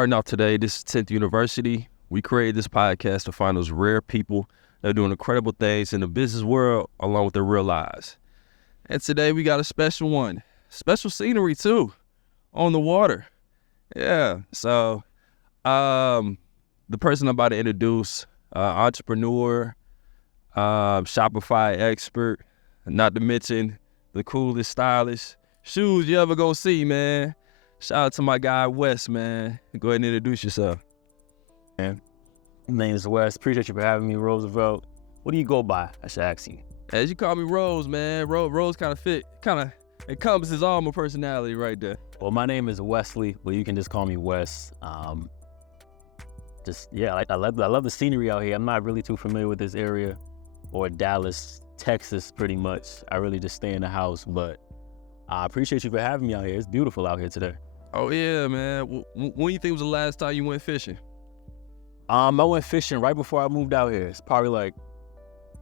starting off today. This is 10th University. We created this podcast to find those rare people that are doing incredible things in the business world along with their real lives. And today we got a special one. Special scenery too, on the water. Yeah, so the person I'm about to introduce, entrepreneur, Shopify expert, not to mention the coolest, stylish shoes you ever gonna see, man. Shout out to my guy, Wes, man. Go ahead and introduce yourself. My name is Wes. Appreciate you for having me, Roosevelt. What do you go by? I should ask you. As you call me Rose, man. Rose kind of encompasses all my personality right there. Well, my name is Wesley, but you can just call me Wes. I love the scenery out here. I'm not really too familiar with this area or Dallas, Texas, pretty much. I really just stay in the house, but I appreciate you for having me out here. It's beautiful out here today. Oh, yeah, man. When do you think was the last time you went fishing? I went fishing right before I moved out here. It's probably like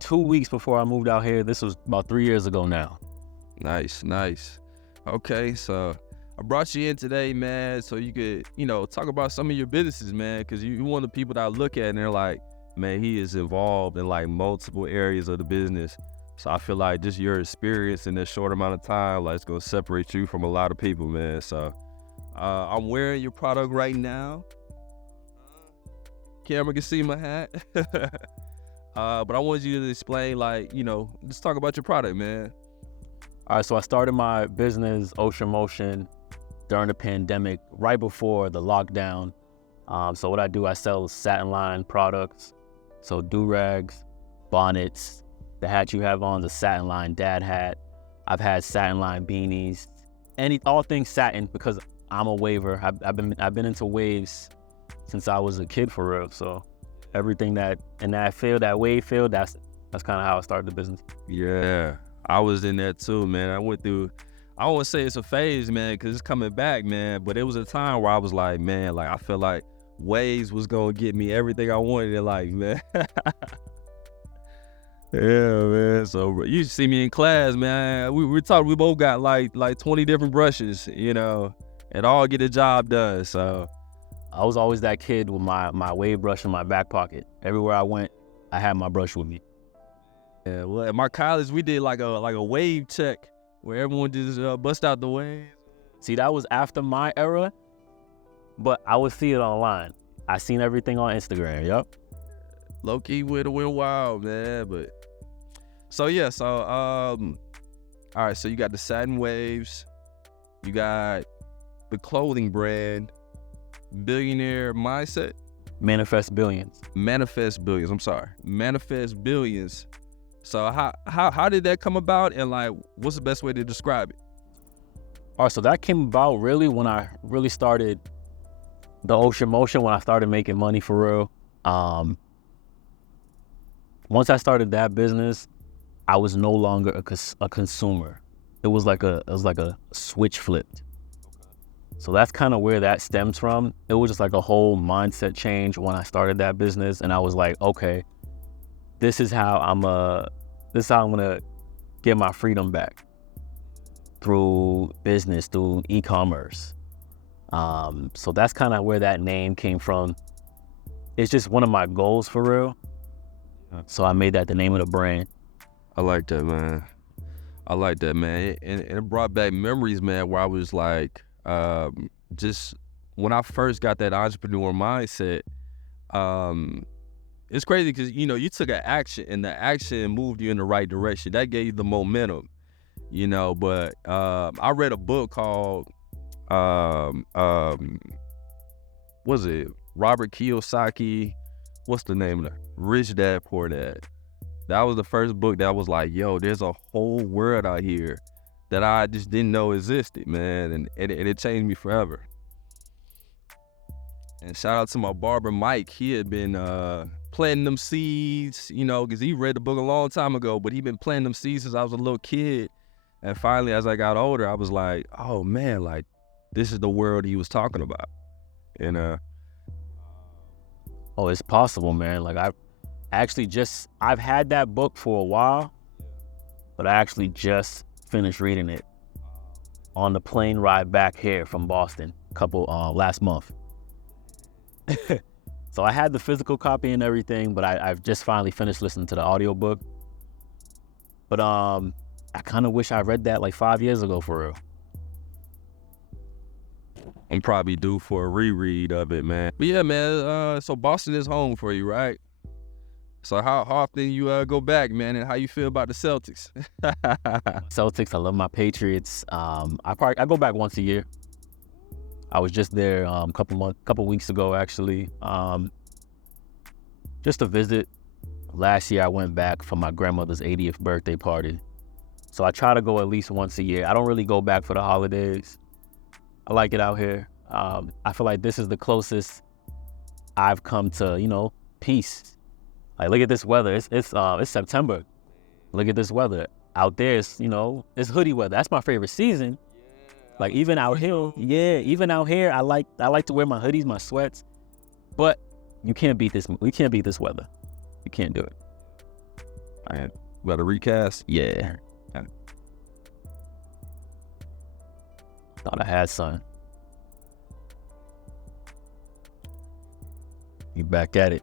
2 weeks before I moved out here. This was about 3 years ago now. Nice. Okay, so I brought you in today, man, so you could, talk about some of your businesses, man, because you're one of the people that I look at and they're like, man, he is involved in like multiple areas of the business. So I feel like just your experience in this short amount of time, like it's going to separate you from a lot of people, man. So I'm wearing your product right now. Camera can see my hat. But I wanted you to explain, just talk about your product, man. All right, so I started my business, Ocean Motion, during the pandemic, right before the lockdown. So what I do, I sell satin line products. So do-rags, bonnets, the hat you have on, the satin line dad hat. I've had satin line beanies, all things satin because I'm a waver. I've been into waves since I was a kid for real. So everything that in that field, that wave field, that's kind of how I started the business. Yeah, I was in that too, man. I went through, I don't want to say it's a phase, man, because it's coming back, man. But it was a time where I was like, man, I feel like waves was going to get me everything I wanted in life, man. Yeah, man. So you see me in class, man. We both got like 20 different brushes, and all get the job done. So I was always that kid with my wave brush in my back pocket. Everywhere I went, I had my brush with me. Yeah, well, at my college, we did like a wave check where everyone just bust out the wave. See, that was after my era, but I would see it online. I seen everything on Instagram, yup. Low-key would've went wild, man, but... So, yeah, all right, so you got the satin waves, you got the clothing brand, Billionaire Mindset? Manifest Billions. Manifest Billions. So how did that come about, and what's the best way to describe it? All right, so that came about really when I really started the Ocean Motion, when I started making money for real. Once I started that business, I was no longer a consumer. It was like a switch flipped. So that's kind of where that stems from. It was just like a whole mindset change when I started that business, and I was like, okay, this is how I'm gonna get my freedom back through business, through e-commerce. So that's kind of where that name came from. It's just one of my goals for real. So I made that the name of the brand. I like that, man. And it brought back memories, man, where I was like, just when I first got that entrepreneur mindset, it's crazy because, you took an action and the action moved you in the right direction. That gave you the momentum, but I read a book called, was it Robert Kiyosaki? What's the name of it? Rich Dad, Poor Dad. That was the first book that was like, yo, there's a whole world out here that I just didn't know existed, man. And it changed me forever. And shout out to my barber, Mike. He had been planting them seeds, because he read the book a long time ago, but he been planting them seeds since I was a little kid. And finally, as I got older, I was like, oh, man, this is the world he was talking about, Oh, it's possible, man. I've had that book for a while, but I actually just finished reading it on the plane ride back here from Boston last month. So I had the physical copy and everything, but I've just finally finished listening to the audiobook. But I kind of wish I read that like 5 years ago for real. I'm probably due for a reread of it, man. But yeah, man, so Boston is home for you, right? So how often you go back, man, and how you feel about the Celtics? Celtics, I love my Patriots. I go back once a year. I was just there a couple weeks ago, actually, just to visit. Last year, I went back for my grandmother's 80th birthday party. So I try to go at least once a year. I don't really go back for the holidays. I like it out here. I feel like this is the closest I've come to, peace. Like, look at this weather. It's September. Look at this weather. Out there, it's hoodie weather. That's my favorite season. Like, even out here, I like to wear my hoodies, my sweats. But you can't beat this. We can't beat this weather. You can't do it. All right. Got to recast? Yeah. Thought I had some. You back at it.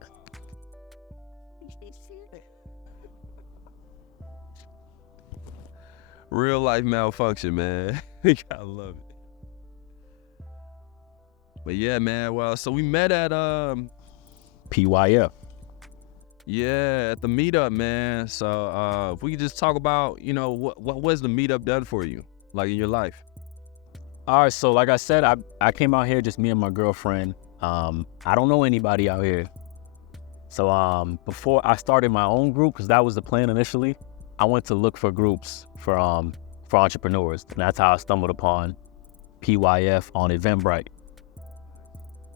Real life malfunction, man. I love it. But yeah, man. Well, so we met at PYF. Yeah, at the meetup, man. So if we could just talk about, what was the meetup done for you, like in your life? All right, so like I said, I came out here just me and my girlfriend. I don't know anybody out here. So before I started my own group, because that was the plan initially, I went to look for groups for entrepreneurs. And that's how I stumbled upon PYF on Eventbrite.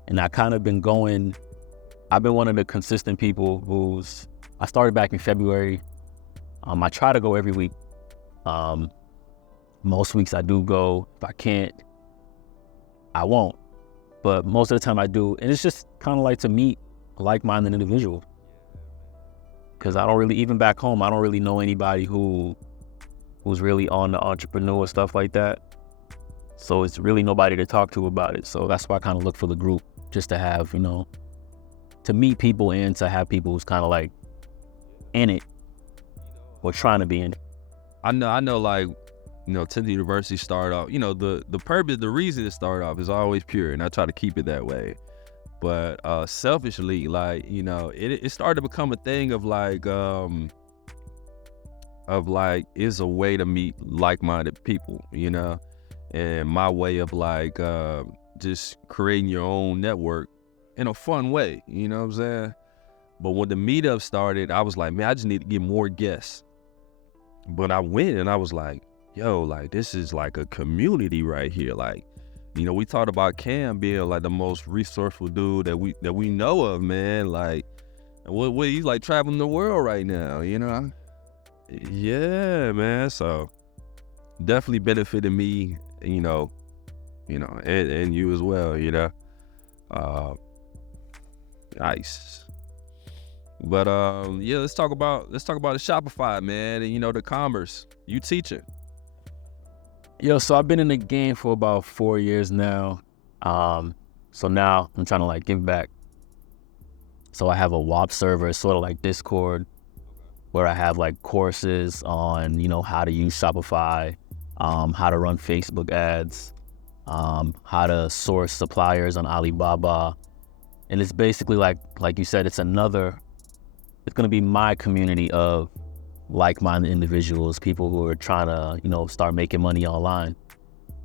And I've been one of the consistent people I started back in February. I try to go every week. Most weeks I do go. If I can't, I won't. But most of the time I do. And it's just kind of like to meet like-minded individuals. Because I don't really, even back home, I don't really know anybody who's really on the entrepreneur stuff like that. So it's really nobody to talk to about it. So that's why I kind of look for the group, just to have, to meet people and to have people who's kind of like in it or trying to be in it. I know, like, 10th University started off, the purpose, the reason it started off is always pure, and I try to keep it that way. But selfishly, like, it started to become a thing of like is a way to meet like-minded people, and my way of like just creating your own network in a fun way, you know what I'm saying? But when the meetup started, I was like, man, I just need to get more guests. But I went and I was like, yo, like, this is like a community right here. Like, we talked about Cam being like the most resourceful dude that we know of, man. Like, what he's like traveling the world right now, Yeah, man. So definitely benefited me, and you as well, Nice. But yeah, let's talk about the Shopify, man, and the commerce. You teaching. Yo, so I've been in the game for about 4 years now. So now I'm trying to like give back. So I have a WAP server, sort of like Discord, where I have like courses on, how to use Shopify, how to run Facebook ads, how to source suppliers on Alibaba. And it's basically like you said, it's going to be my community of like-minded individuals, people who are trying to, start making money online.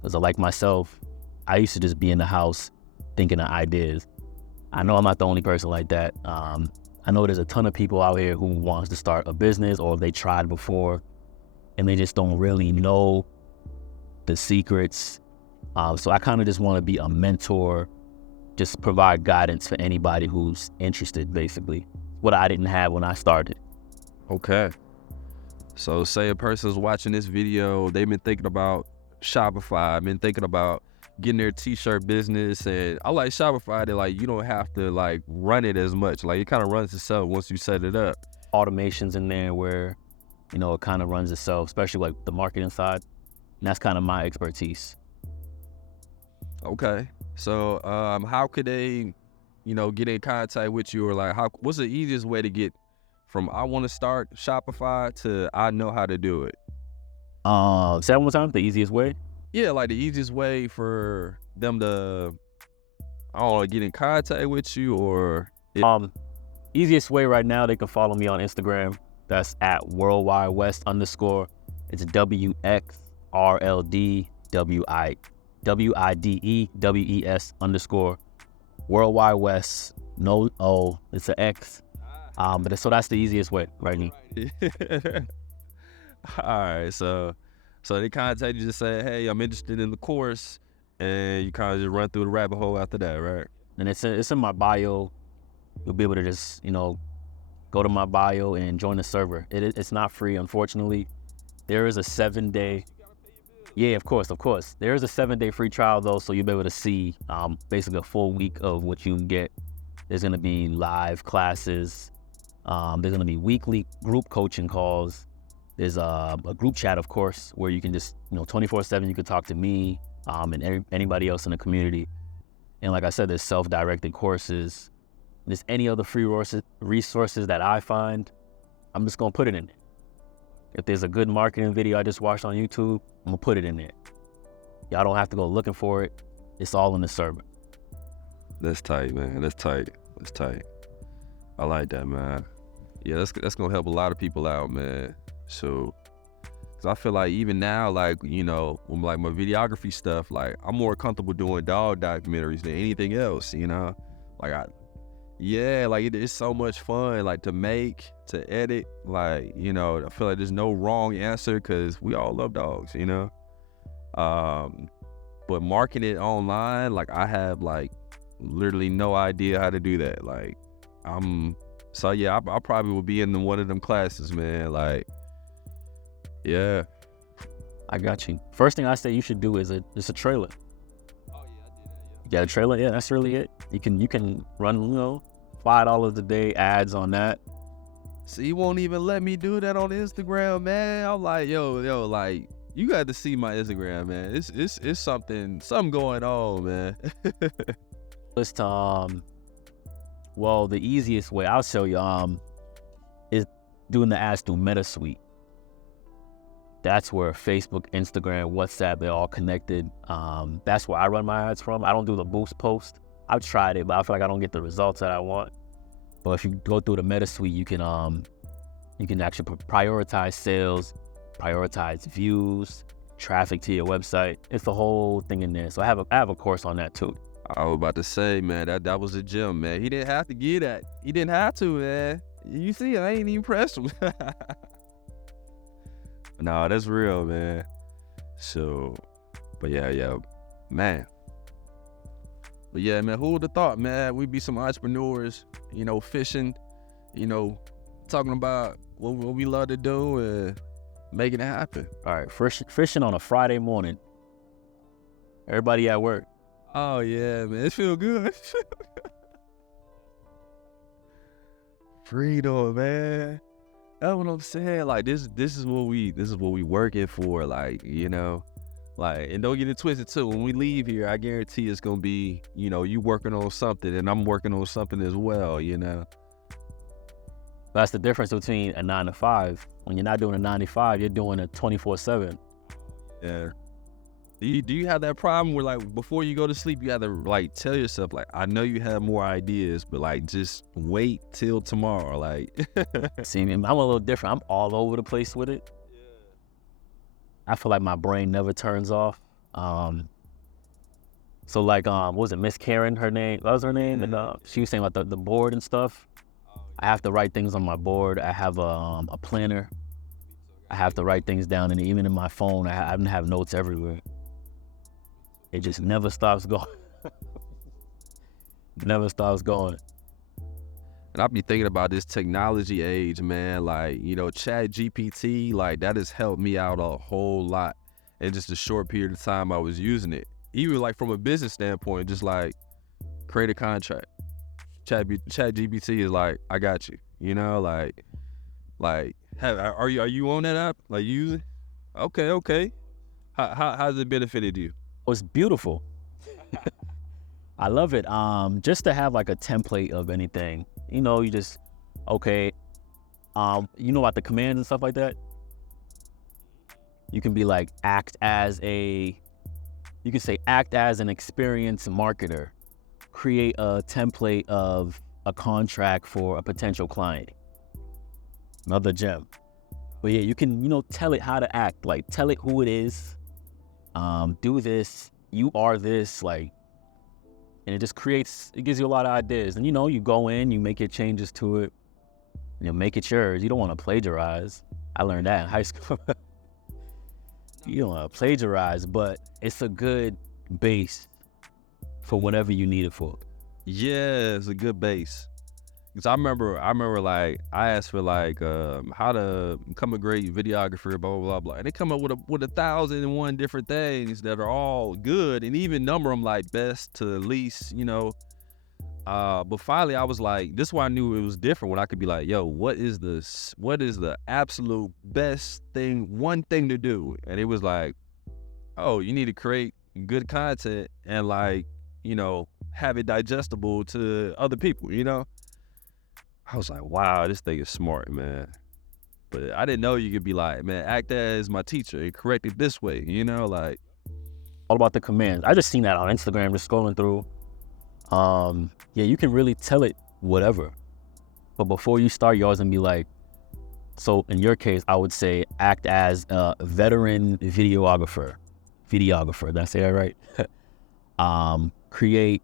Because like myself, I used to just be in the house thinking of ideas. I know I'm not the only person like that. I know there's a ton of people out here who wants to start a business, or they tried before and they just don't really know the secrets. So I kind of just want to be a mentor, just provide guidance for anybody who's interested, basically. What I didn't have when I started. Okay. So say a person's watching this video, they've been thinking about Shopify, been thinking about getting their t-shirt business, and I like Shopify that like you don't have to like run it as much. Like it kind of runs itself once you set it up. Automations in there where, it kind of runs itself, especially like the marketing side. And that's kind of my expertise. Okay. So how could they get in contact with you, or like what's the easiest way to get from I want to start Shopify to I know how to do it? Say that one more time. The easiest way. Yeah, like the easiest way for them to, I don't know, get in contact with you, or Easiest way right now, they can follow me on Instagram. That's at worldwidewest_. It's WXRLDWIDEWES_ Worldwide West. No O, it's an X. But so that's the easiest way right now. All right, so they contact you, just say, hey, I'm interested in the course, and you kind of just run through the rabbit hole after that, right? And it's in my bio. You'll be able to just go to my bio and join the server. It's not free, unfortunately. There is a 7-day. Yeah, of course. There is a 7-day free trial though, so you'll be able to see basically a full week of what you can get. There's gonna be live classes. There's gonna be weekly group coaching calls. There's a group chat, of course, where you can just 24/7 you can talk to me and anybody else in the community. And like I said, there's self-directed courses. There's any other free resources that I find, I'm just gonna put it in there. If there's a good marketing video I just watched on YouTube, I'm gonna put it in there. Y'all don't have to go looking for it. It's all in the server. That's tight, man. That's tight. I like that, man. Yeah, that's gonna help a lot of people out, man. So, cause I feel like even now, like, with like my videography stuff, like I'm more comfortable doing dog documentaries than anything else, like it's so much fun, like to make, to edit, like, I feel like there's no wrong answer because we all love dogs, but marketing it online, like I have like literally no idea how to do that. Like I probably will be in one of them classes, man. Like, yeah. I got you. First thing I say you should do is a trailer. Oh yeah, I did that. Yeah. You got a trailer? Yeah, that's really it. You can run, $5 a day ads on that. So you won't even let me do that on Instagram, man. I'm like, yo, like you got to see my Instagram, man. It's something going on, man. First, well, the easiest way I'll show you is doing the ads through MetaSuite. That's where Facebook, Instagram, WhatsApp, they're all connected. That's where I run my ads from. I don't do the boost post. I've tried it, but I feel like I don't get the results that I want. But if you go through the MetaSuite, you can actually prioritize sales, prioritize views, traffic to your website. It's the whole thing in there. So I have a course on that too. I was about to say, man, that was a gem, man. He didn't have to get that. He didn't have to, man. You see, I ain't even pressed him. No, that's real, man. So, but yeah, man. But yeah, man, who would have thought, man, we'd be some entrepreneurs, fishing, talking about what we love to do and making it happen. All right, fishing on a Friday morning. Everybody at work. Oh yeah, man, it feel good. Freedom, man. That's what I'm saying. Like this is what we working for. Like, like, and don't get it twisted too. When we leave here, I guarantee it's gonna be, you working on something and I'm working on something as well. That's the difference between a 9 to 5. When you're not doing a 9 to 5, you're doing a 24/7. Yeah. Do you have that problem where, like, before you go to sleep, you have to like tell yourself, like, I know you have more ideas, but like just wait till tomorrow, like. See, I'm a little different. I'm all over the place with it. Yeah. I feel like my brain never turns off. So like, what was it, Miss Karen? Her name? What was her name? And she was saying about the board and stuff. I have to write things on my board. I have a planner. I have to write things down, and even in my phone, I have notes everywhere. It just never stops going. Never stops going. And I be thinking about this technology age, man. Like, Chat GPT, like that has helped me out a whole lot in just a short period of time I was using it. Even like from a business standpoint, just like create a contract. Chat GPT is like, I got you. Are you on that app? Like, you use it? Okay. How's it benefited you? It's beautiful. I love it. Just to have like a template of anything. You just okay. You know about the commands and stuff like that. You can be like you can say act as an experienced marketer, create a template of a contract for a potential client. Another gem. But yeah, you can, tell it how to act, like tell it who it is, do this, you are this, like, and it gives you a lot of ideas. And you go in, you make your changes to it, make it yours. You don't want to plagiarize. I learned that in high school. You don't want to plagiarize, but it's a good base for whatever you need it for. Yeah, it's a good base. Cause I remember like I asked for like how to become a great videographer, blah blah blah blah, and they come up with 1,001 different things that are all good, and even number them like best to least, But finally, I was like, this is why I knew it was different when I could be like, yo, what is the absolute best thing, one thing to do? And it was like, oh, you need to create good content and like, have it digestible to other people, I was like, wow, this thing is smart, man. But I didn't know you could be like, man, act as my teacher and correct it this way, like. All about the commands. I just seen that on Instagram, just scrolling through. Yeah, you can really tell it whatever. But before you start, you're always gonna be like, so in your case, I would say act as a veteran videographer. Did I say that right? Create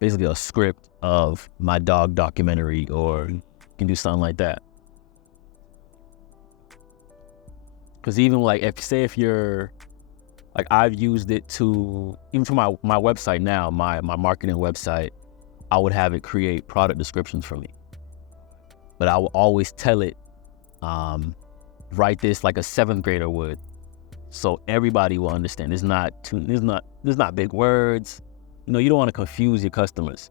basically a script of my dog documentary, or you can do something like that. Because even like if you're like, I've used it to, even for my website now, my marketing website, I would have it create product descriptions for me. But I will always tell it, write this like a 7th grader would, so everybody will understand. There's not big words. You don't want to confuse your customers.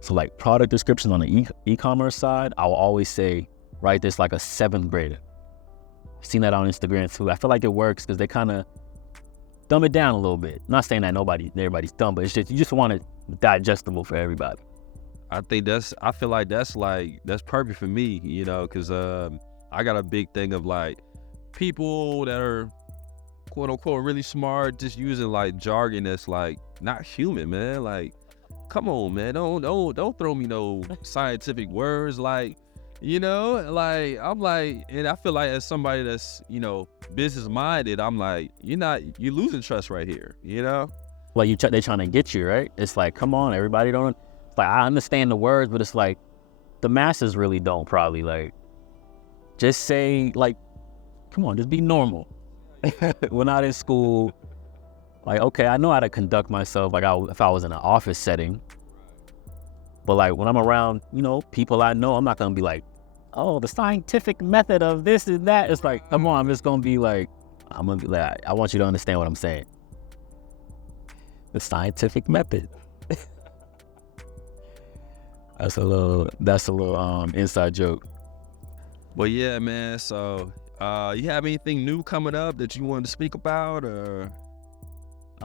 So like product descriptions on the e-commerce side, I will always say, write this like a 7th grader. I've seen that on Instagram too. I feel like it works because they kind of dumb it down a little bit. Not saying that everybody's dumb, but it's just, you just want it digestible for everybody. I feel like that's perfect for me, because I got a big thing of like people that are quote unquote really smart, just using like jargon that's like not human, man. Like, come on, man, don't throw me no scientific words, like, like I'm like, and I feel like as somebody that's business minded, I'm like, you're losing trust right here, Like they trying to get you, right? It's like, come on, everybody don't. It's like, I understand the words, but it's like the masses really don't, probably. Like, just say, like, come on, just be normal. When I'm in school, like, okay, I know how to conduct myself, like if I was in an office setting. But like when I'm around, people I know, I'm not gonna be like, oh, the scientific method of this and that. It's like, come on, I'm just gonna be like, I want you to understand what I'm saying. The scientific method. That's a little inside joke. Well, yeah, man. So, you have anything new coming up that you wanted to speak about, or?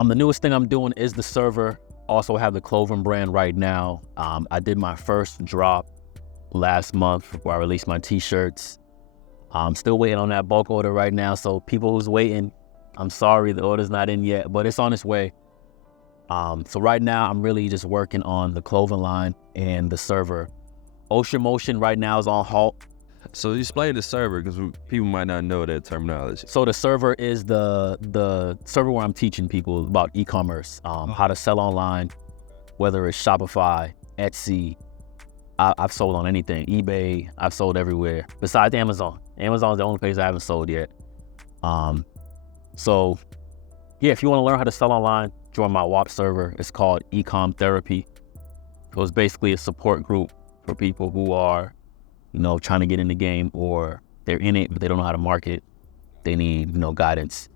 The newest thing I'm doing is the server. Also have the clothing brand right now. I did my first drop last month where I released my t-shirts. I'm still waiting on that bulk order right now. So people who's waiting, I'm sorry, the order's not in yet, but it's on its way. So right now I'm really just working on the clothing line and the server. Ocean Motion right now is on halt. So explain the server, because people might not know that terminology. So the server is the server where I'm teaching people about e-commerce, how to sell online, whether it's Shopify, Etsy. I've sold on anything, eBay. I've sold everywhere besides Amazon. Amazon's the only place I haven't sold yet. So yeah, if you want to learn how to sell online, join my WAP server. It's called Ecom Therapy. So it's basically a support group for people who are, trying to get in the game, or they're in it, but they don't know how to market. They need, guidance.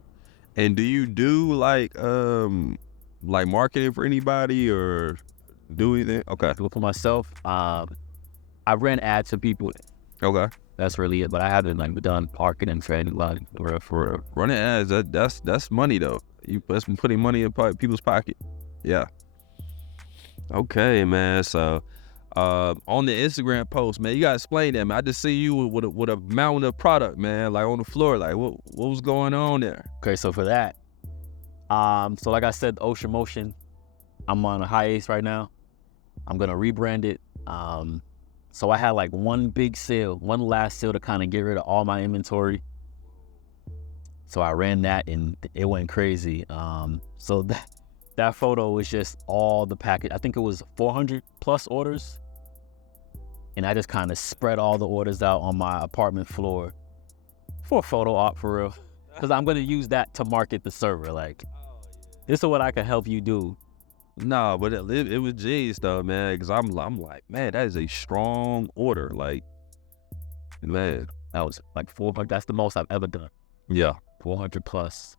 And do you do like marketing for anybody, or do anything? Okay. For myself, I ran ads for people. Okay. That's really it. But I haven't done marketing for anybody. For running ads, that's money though. That's been putting money in people's pocket. Yeah. Okay, man. So, on the Instagram post, man, you gotta explain that, man. I just see you with a mountain of product, man, like on the floor. Like, what was going on there? Okay, so for that, so like I said, Ocean Motion, I'm on a hiatus right now. I'm gonna rebrand it. So I had like one last sale to kind of get rid of all my inventory. So I ran that and it went crazy. So that photo was just all the package. I think it was 400 plus orders. And I just kind of spread all the orders out on my apartment floor for a photo op for real. Because I'm going to use that to market the server. Like, this is what I can help you do. No, but it was G's though, man. Because I'm like, man, that is a strong order. Like, man, That was like 400. That's the most I've ever done. yeah. 400 plus.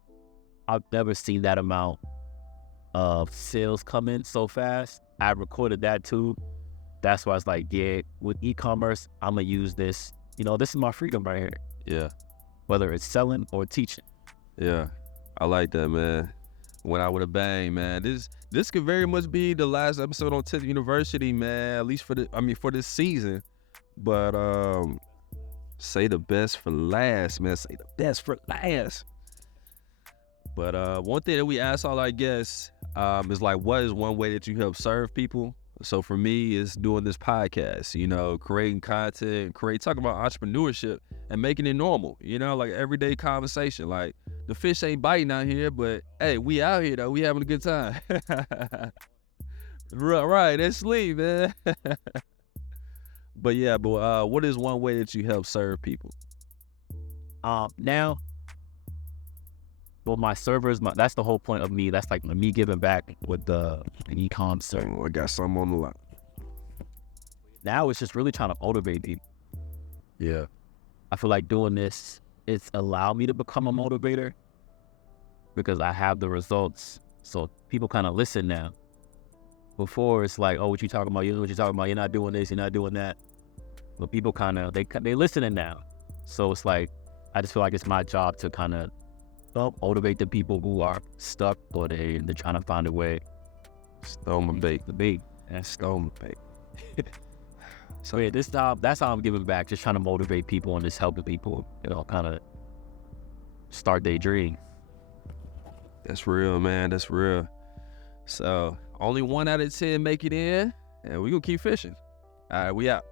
I've never seen that amount of sales come in so fast. I recorded that too. That's why I was like, yeah, with e-commerce, I'm going to use this. You know, this is my freedom right here. Yeah. Whether it's selling or teaching. Yeah. I like that, man. Went out with a bang, man. This could very much be the last episode on 10th University, man. At least for this season. But say the best for last, man. Say the best for last. But one thing that we ask all our guests is like, what is one way that you help serve people? So for me, it's doing this podcast, you know, creating content, talking about entrepreneurship and making it normal, you know, like everyday conversation. Like, the fish ain't biting out here, but hey, we out here though. We having a good time. Right, that's sleep, man. But yeah, what is one way that you help serve people? Now, well, my servers, that's the whole point of me. That's like me giving back with the Ecom Server. Oh, I got something on the line. Now it's just really trying to motivate people. Yeah. I feel like doing this, it's allowed me to become a motivator because I have the results. So people kind of listen now. Before it's like, oh, what you talking about? You know what you talking about? You're not doing this. You're not doing that. But people kind of, they listening now. So it's like, I just feel like it's my job to kind of motivate the people who are stuck or they're trying to find a way. Stole my bait. The bait. Stole my bait. So yeah, that's how I'm giving back. Just trying to motivate people and just helping people, you know, kind of start their dream. That's real, man. That's real. So only 1 out of 10 make it in, and we gonna keep fishing. All right, we out.